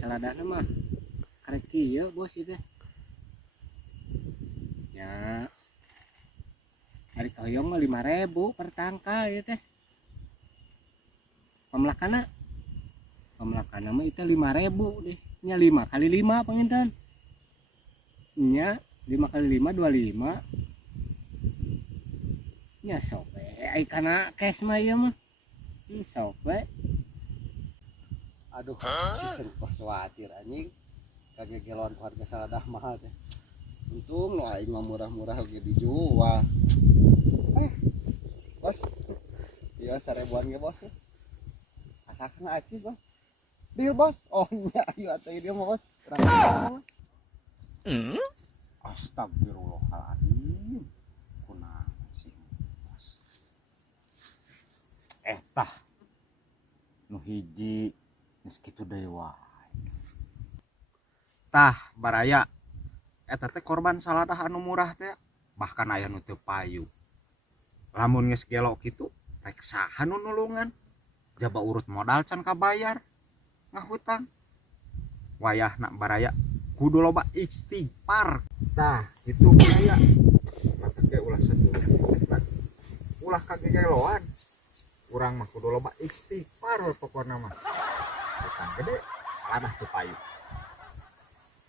saladahna mah karek kieu bos ieu teh. Ya. Ari hoyong mah 5.000 per tangka ieu teh. Pamlakana mah itu 5.000 deh. Nya 5 kali 5 panginten. Nya 5 kali 5 25. Nya sok we ai kana cash mah ieu mah. Sok we. Aduh, si serupah khawatir anjing. Kagegeloan ku harga saladah mahal teh. Untung nu aing mah murah-murah ge dijual. Bos. Iya 1.000-an ge bos. Asalkan aci bos. Deal bos. Oh nya ayo atuh ieu mah bos. Astagfirullahaladzim. Kunaon sih bos? Tah. Nu hiji geus kitu deui wae. Tah, baraya. Eta teh korban saladah anu murah teh. Bahkan aya nu teu payu. Lamun geus gelo kitu, rek saha nu nulungan? Jaba urut modal can kabayar. Ngahutang. Wayahna baraya kudu loba istighfar. Tah, kitu baraya. Mata ge ulah saturut ulah kagegeloan. Urang mah kudu loba istighfar pokona mah. Utang gede saladah teu payu.